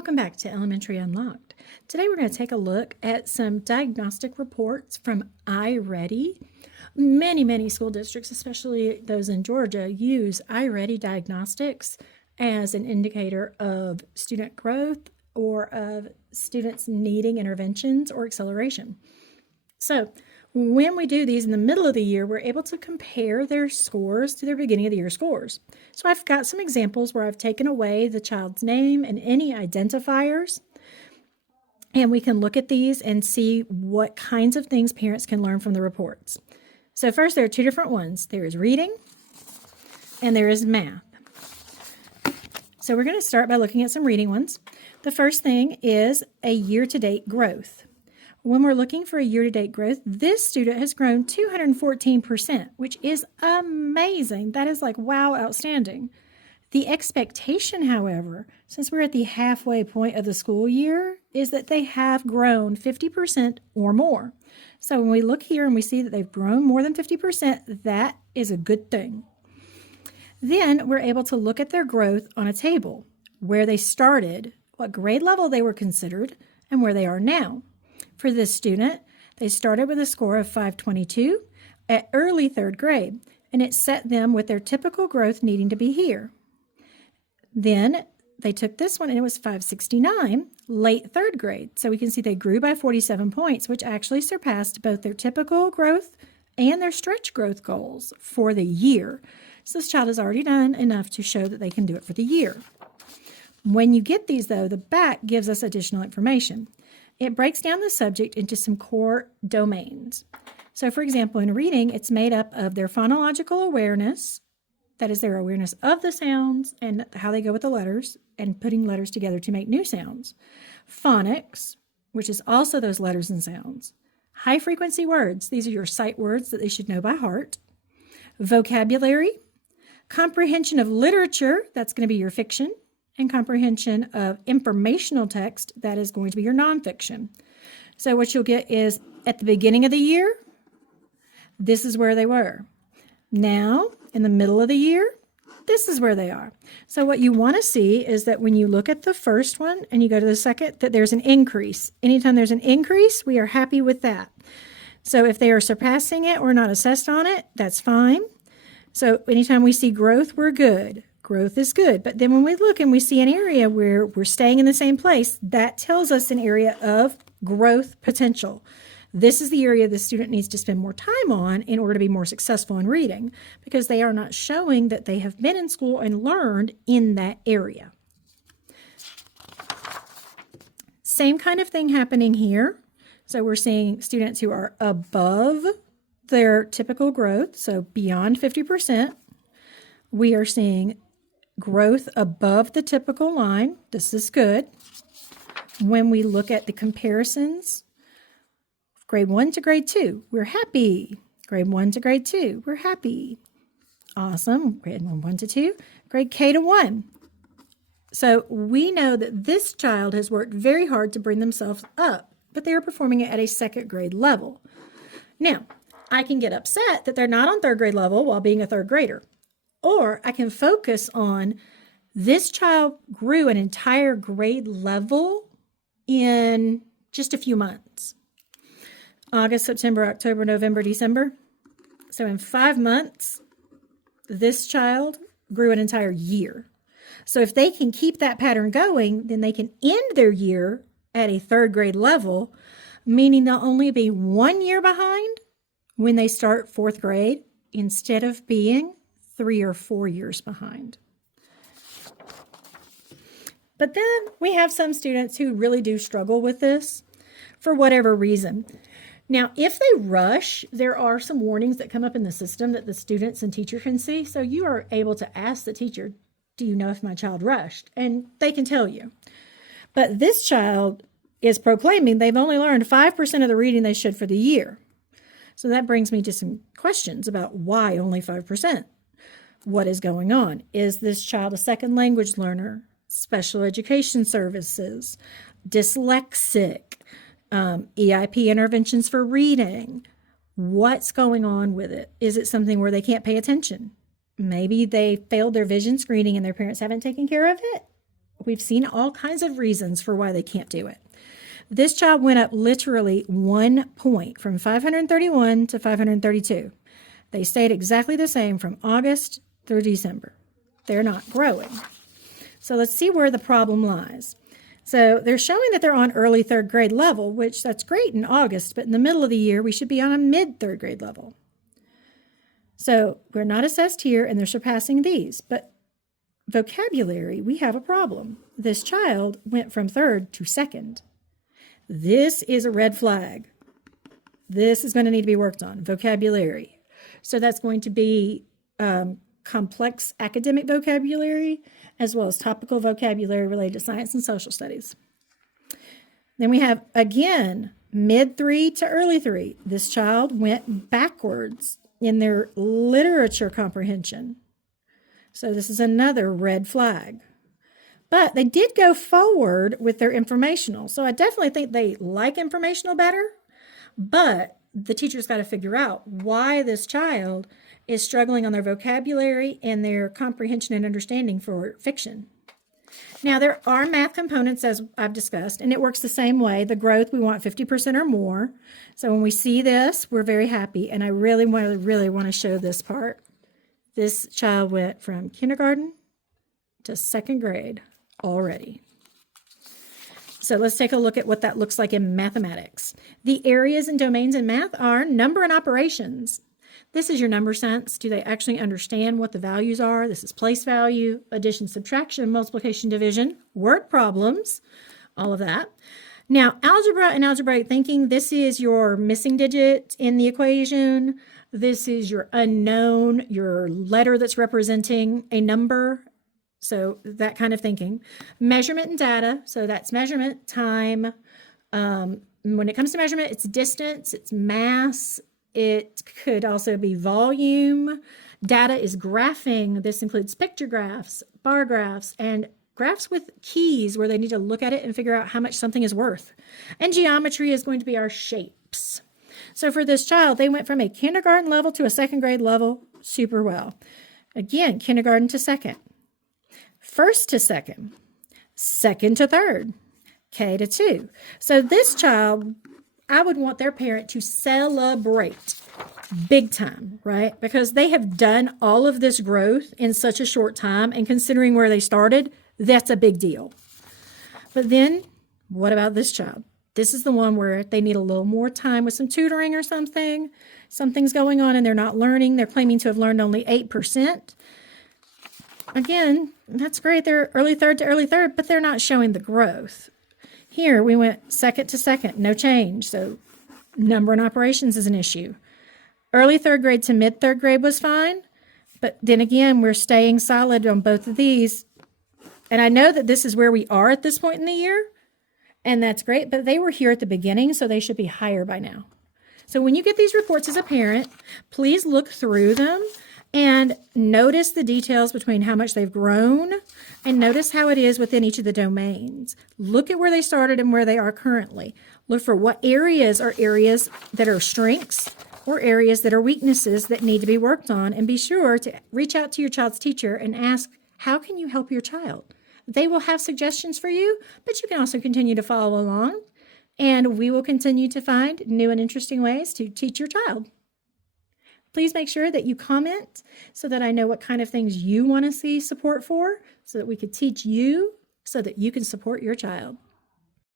Welcome back to Elementary Unlocked. Today we're going to take a look at some diagnostic reports from iReady. Many school districts, especially those in Georgia, use iReady diagnostics as an indicator of student growth or of students needing interventions or acceleration. So when we do these in the middle of the year, we're able to compare their scores to their beginning of the year scores. So I've got some examples where I've taken away the child's name and any identifiers, and we can look at these and see what kinds of things parents can learn from the reports. So first, there are two different ones. There is reading and there is math. So we're going to start by looking at some reading ones. The first thing is a year-to-date growth. When we're looking for a year-to-date growth, this student has grown 214%, which is amazing. That is like, wow, outstanding. The expectation, however, since we're at the halfway point of the school year, is that they have grown 50% or more. So when we look here and we see that they've grown more than 50%, that is a good thing. Then we're able to look at their growth on a table, where they started, what grade level they were considered, and where they are now. For this student, they started with a score of 522 at early third grade, and it set them with their typical growth needing to be here. Then they took this one, and it was 569 late third grade. So we can see they grew by 47 points, which actually surpassed both their typical growth and their stretch growth goals for the year. So this child has already done enough to show that they can do it for the year. When you get these, though, the back gives us additional information. It breaks down the subject into some core domains. So, for example, in reading, it's made up of their phonological awareness, that is their awareness of the sounds and how they go with the letters and putting letters together to make new sounds. Phonics, which is also those letters and sounds. High-frequency words, these are your sight words that they should know by heart. Vocabulary, comprehension of literature, that's going to be your fiction, and comprehension of informational text, that is going to be your nonfiction. So what you'll get is at the beginning of the year, this is where they were. Now, in the middle of the year, this is where they are. So what you want to see is that when you look at the first one and you go to the second, that there's an increase. Anytime there's an increase, we are happy with that. So if they are surpassing it or not assessed on it, that's fine. So anytime we see growth, we're good. Growth is good. But then when we look and we see an area where we're staying in the same place, that tells us an area of growth potential. This is the area the student needs to spend more time on in order to be more successful in reading, because they are not showing that they have been in school and learned in that area. Same kind of thing happening here. So we're seeing students who are above their typical growth, so beyond 50%. We are seeing growth above the typical line. This is good. When we look at the comparisons, grade 1 to grade 2, we're happy. Grade 1 to grade 2, we're happy. Awesome. Grade 1 to 2, grade K to 1. So we know that this child has worked very hard to bring themselves up, but they are performing it at a second grade level. Now, I can get upset that they're not on third grade level while being a third grader. Or I can focus on this child grew an entire grade level in just a few months. August, September, October, November, December. So in 5 months, this child grew an entire year. So if they can keep that pattern going, then they can end their year at a third grade level, meaning they'll only be 1 year behind when they start fourth grade instead of being 3 or 4 years behind. But then we have some students who really do struggle with this for whatever reason. Now, if they rush, there are some warnings that come up in the system that the students and teacher can see. So you are able to ask the teacher, do you know if my child rushed? And they can tell you. But this child is proclaiming they've only learned 5% of the reading they should for the year. So that brings me to some questions about why only 5%. What is going on? Is this child a second language learner? Special education services? Dyslexic? EIP interventions for reading? What's going on with it? Is it something where they can't pay attention? Maybe they failed their vision screening and their parents haven't taken care of it? we've seen all kinds of reasons for why they can't do it. This child went up literally 1 point from 531 to 532. They stayed exactly the same from August through December. They're not growing. So let's see where the problem lies. So they're showing that they're on early third grade level, which that's great in August, but in the middle of the year, we should be on a mid third grade level. So we're not assessed here, and they're surpassing these. But vocabulary, we have a problem. This child went from third to second. This is a red flag. This is going to need to be worked on, vocabulary. So that's going to be complex academic vocabulary as well as topical vocabulary related to science and social studies. Then we have, again, mid 3 to early 3. This child went backwards in their literature comprehension. So this is another red flag. But they did go forward with their informational. So I definitely think they like informational better, but the teacher's got to figure out why this child is struggling on their vocabulary and their comprehension and understanding for fiction. Now, there are math components, as I've discussed, and it works the same way. The growth, we want 50% or more. So when we see this, we're very happy, and I really want to show this part. This child went from kindergarten to second grade already. So let's take a look at what that looks like in mathematics. The areas and domains in math are number and operations. This is your number sense. Do they actually understand what the values are? This is place value, addition, subtraction, multiplication, division, word problems, all of that. Now, algebra and algebraic thinking, this is your missing digit in the equation. This is your unknown, your letter that's representing a number. So that kind of thinking. Measurement and data. So that's measurement, time. When it comes to measurement, it's distance, it's mass. It could also be volume. Data is graphing. This includes picture graphs, bar graphs, and graphs with keys where they need to look at it and figure out how much something is worth. And geometry is going to be our shapes. So for this child, they went from a kindergarten level to a second grade level super well. Again, kindergarten to second. First to second. Second to third. K to 2. So this child, I would want their parent to celebrate big time, right? Because they have done all of this growth in such a short time, and considering where they started, that's a big deal. But then, what about this child? This is the one where they need a little more time with some tutoring or something. Something's going on and they're not learning. They're claiming to have learned only 8%. Again, that's great. They're early third to early third, but they're not showing the growth. Here, we went second to second, no change. So number and operations is an issue. Early third grade to mid third grade was fine. But then again, we're staying solid on both of these. And I know that this is where we are at this point in the year. And that's great. But they were here at the beginning, so they should be higher by now. So when you get these reports as a parent, please look through them and notice the details between how much they've grown and notice how it is within each of the domains. Look at where they started and where they are currently. Look for what areas are areas that are strengths or areas that are weaknesses that need to be worked on, and be sure to reach out to your child's teacher and ask, how can you help your child? They will have suggestions for you, but you can also continue to follow along, and we will continue to find new and interesting ways to teach your child. Please make sure that you comment so that I know what kind of things you want to see support for, so that we could teach you so that you can support your child.